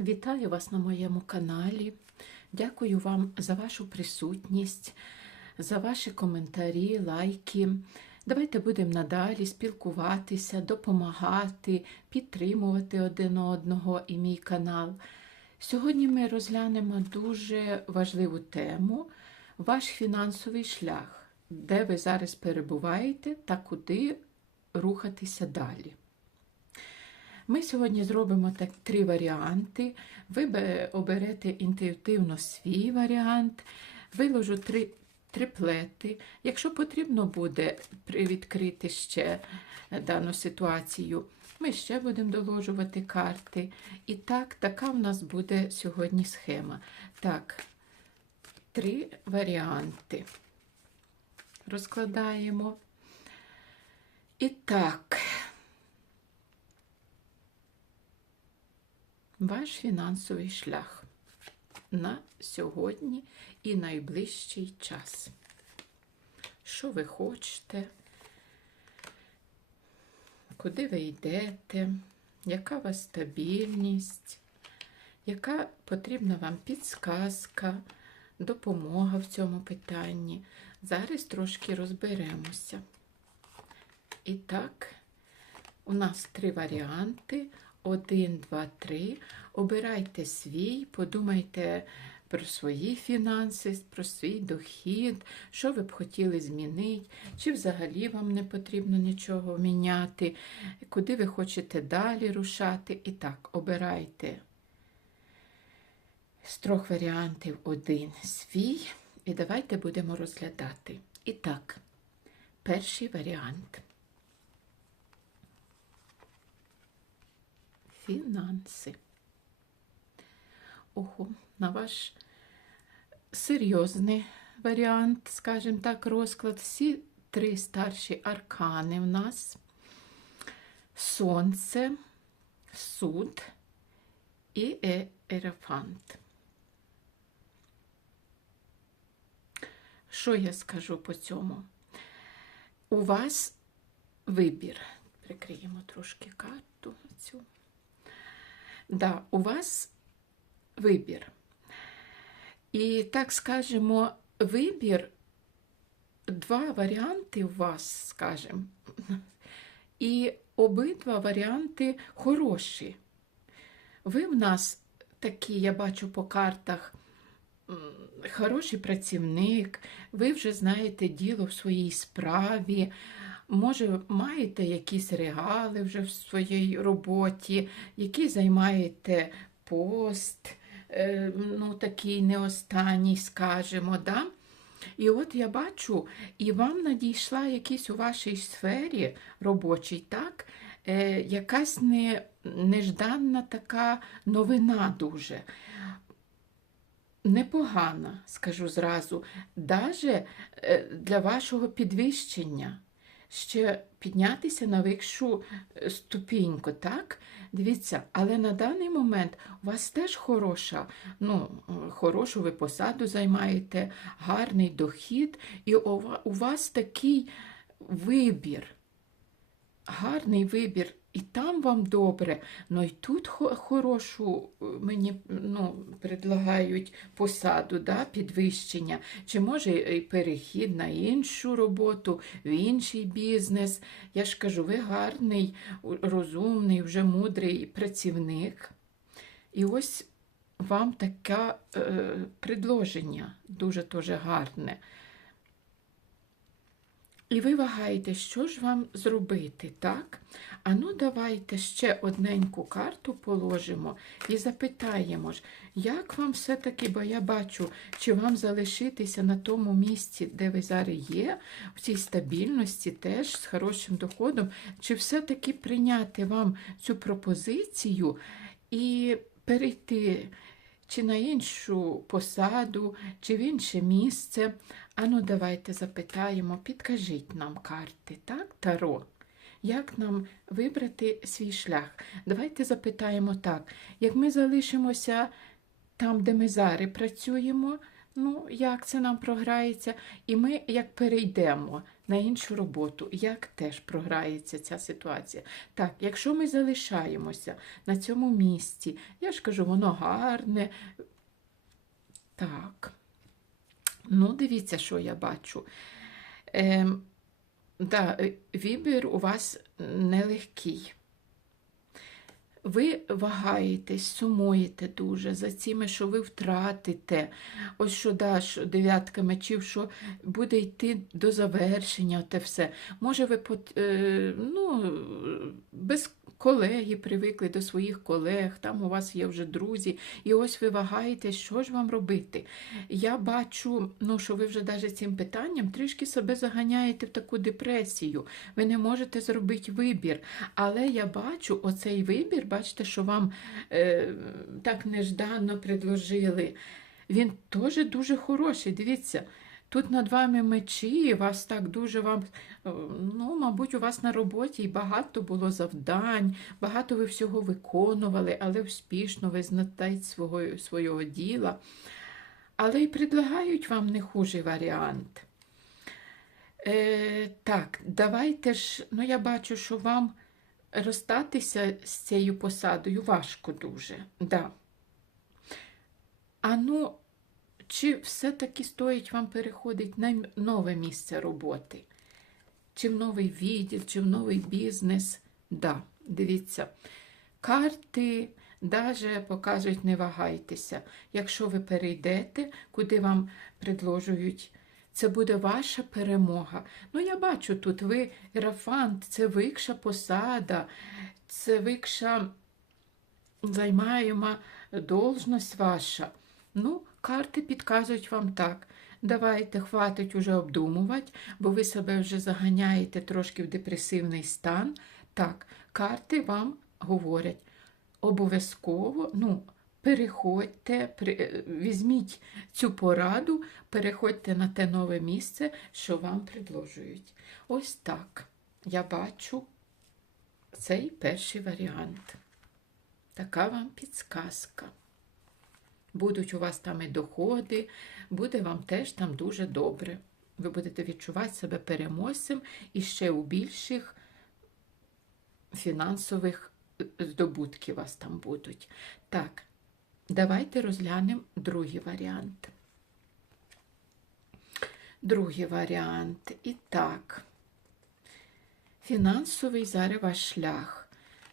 Вітаю вас на моєму каналі. Дякую вам за вашу присутність, за ваші коментарі, лайки. Давайте будемо надалі спілкуватися, допомагати, підтримувати один одного і мій канал. Сьогодні ми розглянемо дуже важливу тему ваш фінансовий шлях, де ви зараз перебуваєте та куди рухатися далі. Ми сьогодні зробимо так три варіанти. Ви оберете інтуїтивно свій варіант, виложу три триплети. Якщо потрібно буде привідкрити ще дану ситуацію, ми ще будемо доложувати карти. І так, така в нас буде сьогодні схема. Так, три варіанти. Розкладаємо. І так. Ваш фінансовий шлях на сьогодні і найближчий час. Що ви хочете? Куди ви йдете? Яка у вас стабільність? Яка потрібна вам підсказка, допомога в цьому питанні? Зараз трошки розберемося. І так, у нас три варіанти. Один, два, три. Обирайте свій, подумайте про свої фінанси, про свій дохід, що ви б хотіли змінити, чи взагалі вам не потрібно нічого міняти, куди ви хочете далі рушати. І так, обирайте з трьох варіантів один свій. І давайте будемо розглядати. І так, перший варіант. Фінанси. Ого, на ваш серйозний варіант, скажімо так, розклад. Всі три старші аркани в нас: Сонце, суд і е- Ерафант. Що я скажу по цьому? У вас вибір. Прикриємо трошки карту цю. Да, у вас вибір. І так скажемо, вибір, два варіанти у вас, скажімо. І обидва варіанти хороші. Ви в нас такі, я бачу по картах, хороший працівник, ви вже знаєте діло в своїй справі. Може, маєте якісь реали вже в своїй роботі, які займаєте пост, е, ну такий не останній, скажімо, да? І от я бачу, і вам надійшла якась у вашій сфері робочій, так? Е, якась не, нежданна така новина дуже. Непогана, скажу зразу, даже е, для вашого підвищення ще піднятися на вищу е, ступіньку, так? Дивіться, але на даний момент у вас теж хороша, ну, е, хорошу ви посаду займаєте, гарний дохід, і у вас такий вибір, гарний вибір. І там вам добре, ну і тут хорошу е, мені ну, предлагають посаду, да, підвищення, чи може і перехід на іншу роботу, в інший бізнес. Я ж кажу, ви гарний, розумний, вже мудрий працівник. І ось вам таке е, предложення дуже дуже гарне. І ви вагаєте, що ж вам зробити, так? А ну давайте ще одненьку карту положимо і запитаємо ж, як вам все-таки, бо я бачу, чи вам залишитися на тому місці, де ви зараз є, в цій стабільності теж з хорошим доходом, чи все-таки прийняти вам цю пропозицію і перейти чи на іншу посаду, чи в інше місце. Ану, давайте запитаємо, підкажіть нам карти, так, Таро. Як нам вибрати свій шлях? Давайте запитаємо так: як ми залишимося там, де ми зараз працюємо, ну, як це нам програється, і ми як перейдемо на іншу роботу, як теж програється ця ситуація. Так, якщо ми залишаємося на цьому місці, я ж кажу, воно гарне. Так. Ну, дивіться, що я бачу. Е, да, вибір у вас нелегкий. Ви вагаєтесь, сумуєте дуже за цими, що ви втратите. Ось що даш дев'ятка мечів, що буде йти до завершення те все. Може, ви е, ну, без колеги привикли до своїх колег, там у вас є вже друзі, і ось ви вагаєтесь, що ж вам робити. Я бачу, ну, що ви вже навіть цим питанням трішки себе заганяєте в таку депресію. Ви не можете зробити вибір. Але я бачу оцей вибір, бачите, що вам е, так нежданно предложили. Він теж дуже хороший. Дивіться, тут над вами мечі, вас так дуже вам, е, ну, мабуть, у вас на роботі і багато було завдань, багато ви всього виконували, але успішно ви знаєте свого, свого діла. Але й предлагають вам не хужий варіант. Е, так, давайте ж, ну я бачу, що вам розстатися з цією посадою важко дуже. Да. А ну, чи все-таки стоїть вам переходити на нове місце роботи? Чи в новий відділ, чи в новий бізнес? Да, дивіться. Карти даже показують, не вагайтеся. Якщо ви перейдете, куди вам предложують, це буде ваша перемога. Ну, я бачу тут, ви Рафант, це викша посада, це викша займаєма должність ваша. Ну, карти підказують вам так. Давайте, хватить уже обдумувати, бо ви себе вже заганяєте трошки в депресивний стан. Так, карти вам говорять обов'язково, ну, переходьте, е, візьміть цю пораду, переходьте на те нове місце, що вам предложують. Ось так. Я бачу цей перший варіант. Така вам підсказка. Будуть у вас там і доходи, буде вам теж там дуже добре. Ви будете відчувати себе переможцем і ще у більших фінансових е, здобутків у вас там будуть. Так, давайте розглянемо другий варіант. Другий варіант. І так, фінансовий зараз ваш шлях.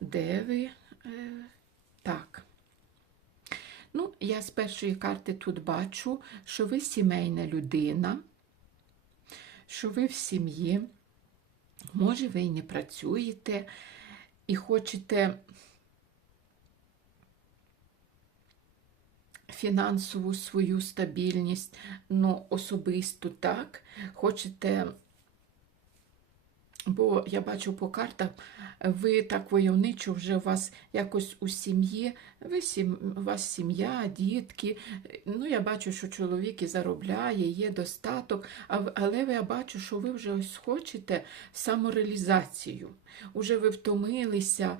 Де ви? Е, так. Ну, я з першої карти тут бачу, що ви сімейна людина, що ви в сім'ї, може, ви і не працюєте і хочете фінансову свою стабільність, ну, особисту, так, хочете. Бо я бачу по картах, ви так войовничо вже у вас якось у сім'ї, ви сім, у вас сім'я, дітки. Ну, я бачу, що чоловік і заробляє, є достаток, але я бачу, що ви вже ось хочете самореалізацію. Уже ви втомилися,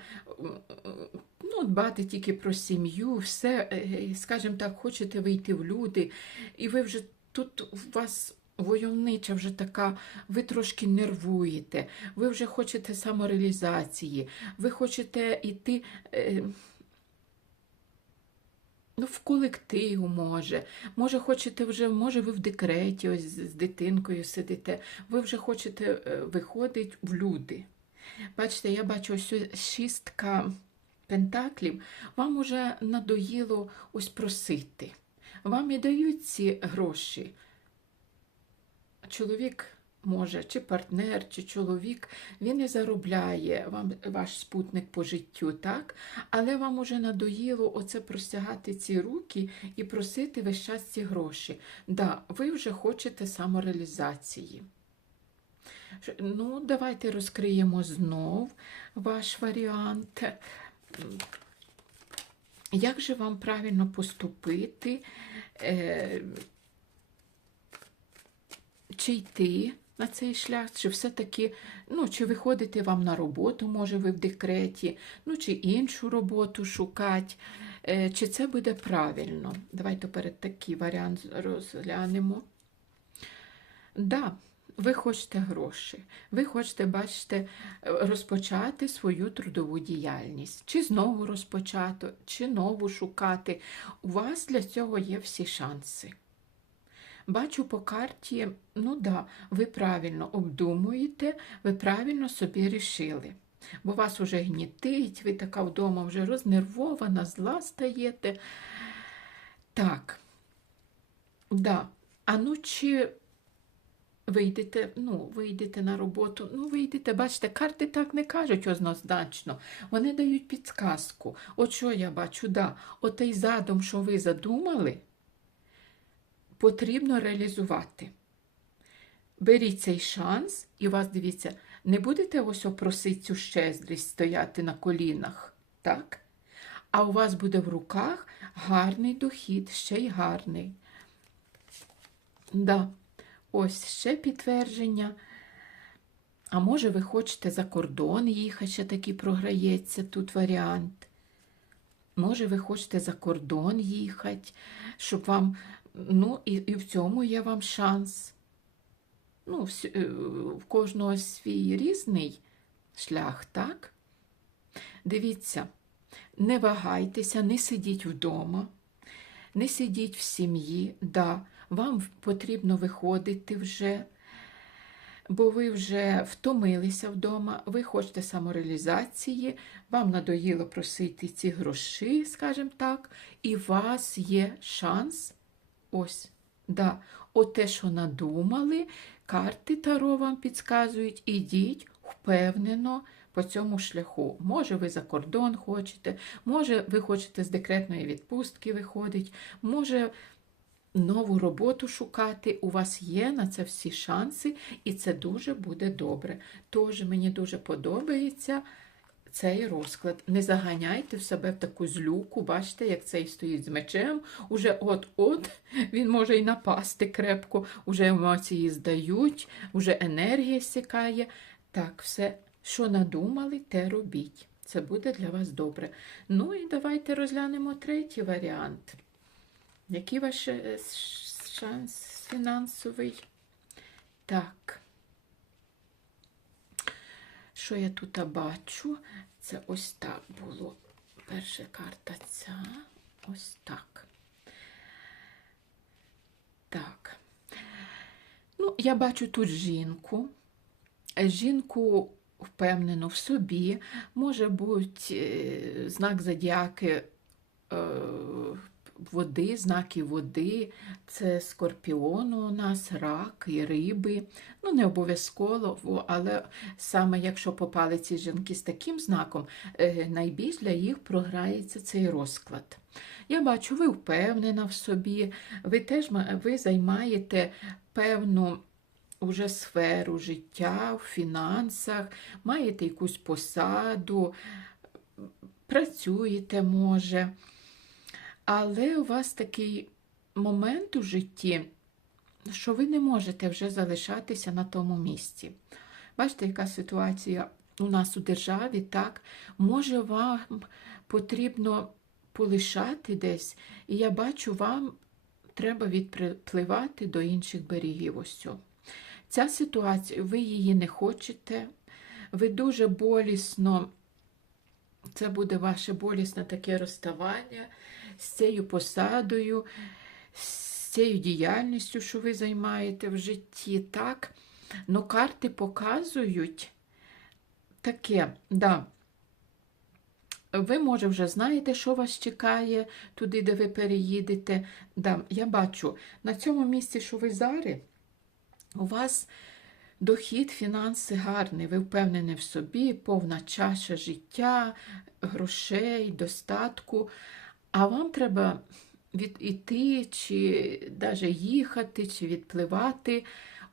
ну, дбати тільки про сім'ю, все, е, скажімо так, хочете вийти в люди, і ви вже тут у вас. Войовнича вже така, ви трошки нервуєте, ви вже хочете самореалізації, ви хочете йти е, ну, в колектив, може. Може, хочете вже, може, ви в декреті ось з дитинкою сидите, ви вже хочете е, виходити в люди. Бачите, я бачу ось шістка пентаклів, вам уже надоїло ось просити. Вам і дають ці гроші чоловік може, чи партнер, чи чоловік, він і заробляє вам ваш спутник по життю, так? Але вам уже надоїло оце простягати ці руки і просити весь час ці гроші. Да, ви вже хочете самореалізації. Ну, давайте розкриємо знов ваш варіант. Як же вам правильно поступити? Е, чи йти на цей шлях, чи все-таки, ну, чи виходити вам на роботу, може, ви в декреті, ну, чи іншу роботу шукати. е, чи це буде правильно. Давайте перед такий варіант розглянемо. Да, ви хочете гроші, ви хочете, бачите, е, розпочати свою трудову діяльність, чи знову розпочати, чи нову шукати. У вас для цього є всі шанси. Бачу по карті, ну да, ви правильно обдумуєте, ви правильно собі рішили. Бо вас уже гнітить, ви така вдома вже рознервована, зла стаєте. Так, да. А ну чи вийдете, ну, вийдете на роботу, ну, вийдете, бачите, карти так не кажуть однозначно. Вони дають підсказку. От що я бачу, да, отей задум, що ви задумали, потрібно реалізувати. Беріть цей шанс, і вас дивіться, не будете ось опросити цю щедрість стояти на колінах, так? А у вас буде в руках гарний дохід, ще й гарний. Да. Ось ще підтвердження. А може, ви хочете за кордон їхати, ще такий програється тут варіант. Може, ви хочете за кордон їхати, щоб вам, ну, і, і в цьому є вам шанс. Ну, вс- е, в кожного свій різний шлях, так? Дивіться, не вагайтеся, не сидіть вдома, не сидіть в сім'ї. Да, вам потрібно виходити вже, бо ви вже втомилися вдома, ви хочете самореалізації, вам надоїло просити ці гроші, скажімо так, і у вас є шанс. Ось, да, оте, що надумали, карти Таро вам підказують, ідіть впевнено по цьому шляху. Може, ви за кордон хочете, може, ви хочете з декретної відпустки виходить, може нову роботу шукати. У вас є на це всі шанси, і це дуже буде добре. Тож мені дуже подобається цей розклад. Не заганяйте в себе в таку злюку, бачите, як цей стоїть з мечем. Уже от-от він може й напасти крепко, уже емоції здають, уже енергія сікає. Так, все, що надумали, те робіть. Це буде для вас добре. Ну і давайте розглянемо третій варіант. Який ваш е, шанс фінансовий? Так. Що я тут бачу? Це ось так було. Перша карта ця. Ось так. Так. Ну, я бачу тут жінку. Жінку впевнену в собі. Може бути е, знак зодіаки е, води, знаки води. Це скорпіону у нас, рак і риби. Ну, не обов'язково, але саме якщо попали ці жінки з таким знаком, е, найбільш для їх програється цей розклад. Я бачу, ви впевнена в собі, ви теж ви займаєте певну уже сферу життя в фінансах, маєте якусь посаду, працюєте, може. Але у вас такий момент у житті, що ви не можете вже залишатися на тому місці. Бачите, яка ситуація у нас у державі, так? Може, вам потрібно полишати десь, і я бачу, вам треба відпливати до інших берегів. Ось. Ця ситуація, ви її не хочете, ви дуже болісно, це буде ваше болісне таке розставання з цією посадою, з цією діяльністю, що ви займаєте в житті, так? Ну, карти показують таке, да. Ви, може, вже знаєте, що вас чекає туди, де ви переїдете. Да, я бачу, на цьому місці, що ви зараз, у вас дохід, фінанси гарний, ви впевнені в собі, повна чаша життя, грошей, достатку. А вам треба від іти, чи навіть їхати, чи відпливати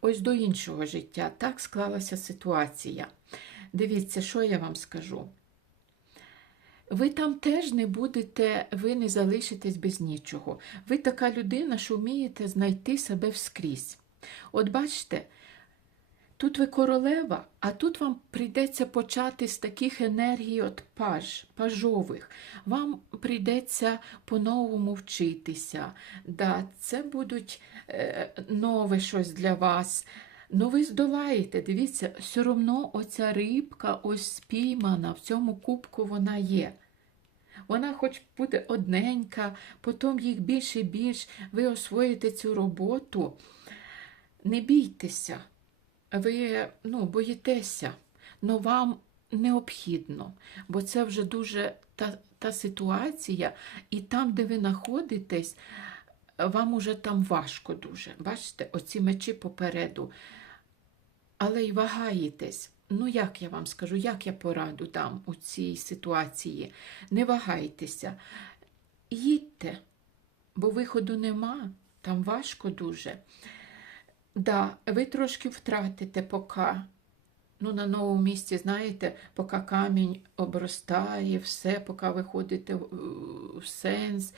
ось до іншого життя. Так склалася ситуація. Дивіться, що я вам скажу. Ви там теж не будете, ви не залишитесь без нічого. Ви така людина, що вмієте знайти себе вскрізь. От бачите, Тут ви королева, а тут вам прийдеться почати з таких енергій от паж, пажових. Вам прийдеться по-новому вчитися. Да, це будуть е, нове щось для вас. Ну, ви здолаєте, дивіться, все одно оця рибка ось спіймана, в цьому кубку вона є. Вона хоч буде одненька, потім їх більше і більш, ви освоїте цю роботу. Не бійтеся, ви ну, боїтеся, але вам необхідно, бо це вже дуже та, та ситуація, і там, де ви знаходитесь, вам уже там важко дуже. Бачите, оці мечі попереду. Але й вагаєтесь. Ну, як я вам скажу, як я пораду дам у цій ситуації? Не вагайтеся, їдьте, бо виходу нема, там важко дуже. Да, ви трошки втратите поки. Ну, на новому місці, знаєте, поки камінь обростає, все, поки ви ходите в, сенс,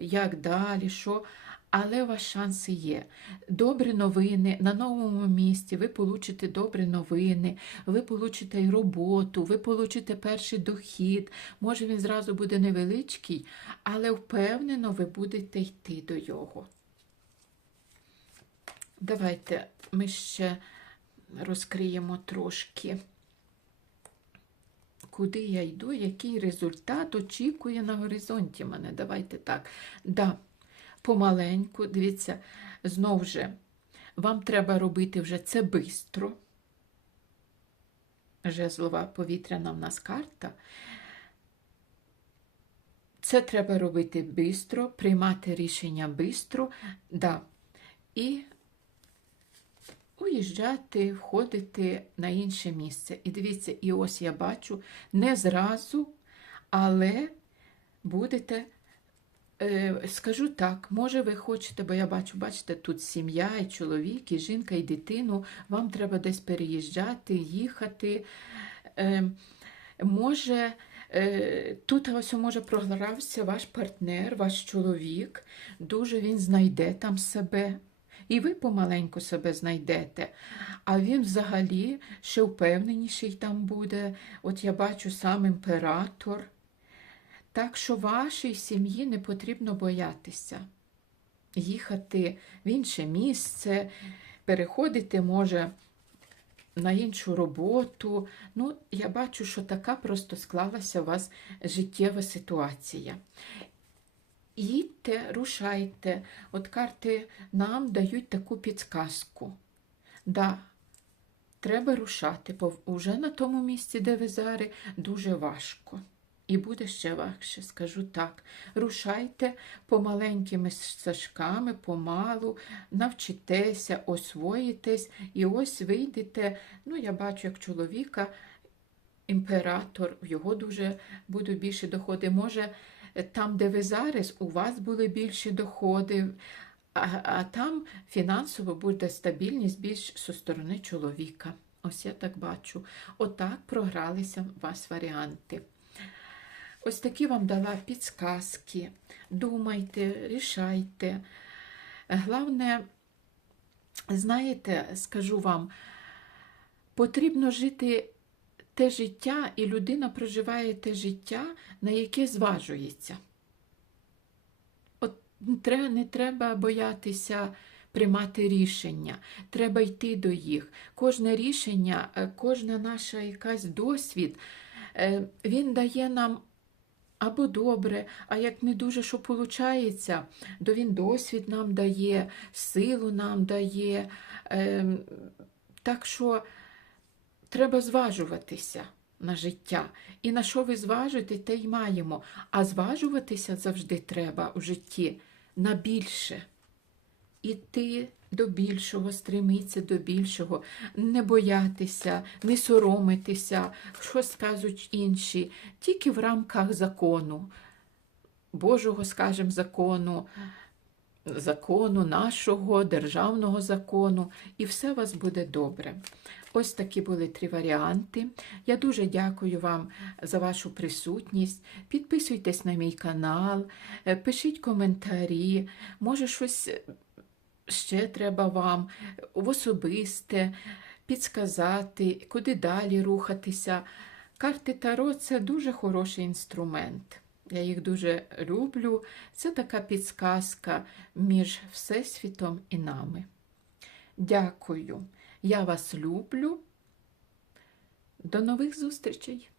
як далі, що. Але у вас шанси є. Добрі новини на новому місці, ви получите добрі новини, ви получите й роботу, ви получите перший дохід. Може, він зразу буде невеличкий, але впевнено, ви будете йти до його. Давайте ми ще розкриємо трошки, куди я йду, який результат очікує на горизонті мене. Давайте так. Да, помаленьку, дивіться, знов же, вам треба робити вже це бистро. Жезлова повітряна в нас карта. Це треба робити бистро, приймати рішення бистро, да. і уїжджати, входити на інше місце. І дивіться, і ось я бачу не зразу, але будете, е, скажу так, може ви хочете, бо я бачу, бачите, тут сім'я, і чоловік, і жінка, і дитину, вам треба десь переїжджати, їхати. Е, може, е, Тут ось може програвся ваш партнер, ваш чоловік, дуже він знайде там себе. І ви помаленьку себе знайдете. А він взагалі ще впевненіший там буде. От я бачу сам імператор. Так що вашій сім'ї не потрібно боятися. Їхати в інше місце, переходити може на іншу роботу. Ну, я бачу, що така просто склалася у вас життєва ситуація. Їдьте, рушайте. От карти нам дають таку підсказку. Да, треба рушати, бо вже на тому місці, де ви зараз, дуже важко. І буде ще важче, скажу так. Рушайте помаленькими сашками, помалу, навчитеся, освоїтесь, і ось вийдете. Ну, я бачу, як чоловіка, імператор, в його дуже будуть більше доходи. Може, там, де ви зараз, у вас були більші доходи, а, а там фінансово буде стабільність більш зі сторони чоловіка. Ось я так бачу. Отак програлися у вас варіанти. Ось такі вам дала підсказки. Думайте, рішайте. Головне, знаєте, скажу вам, потрібно жити те життя, і людина проживає те життя, на яке зважується. От не треба боятися приймати рішення, треба йти до їх. Кожне рішення, е, кожна наша якась досвід, е, він дає нам. Або добре, а як не дуже що виходить, то він досвід нам дає, силу нам дає. Ем, так що треба зважуватися на життя. І на що ви зважуєте, те й маємо. А зважуватися завжди треба у житті на більше. Іти до більшого, стремитися до більшого, не боятися, не соромитися, що скажуть інші, тільки в рамках закону, Божого, скажімо, закону, закону нашого, державного закону, і все у вас буде добре. Ось такі були три варіанти. Я дуже дякую вам за вашу присутність. Підписуйтесь на мій канал, е, пишіть коментарі, може щось ще треба вам в особисте. підсказати, куди далі рухатися. Карти Таро це дуже хороший інструмент. Я їх дуже люблю. Це така підсказка між Всесвітом і нами. Дякую. Я вас люблю. До нових зустрічей!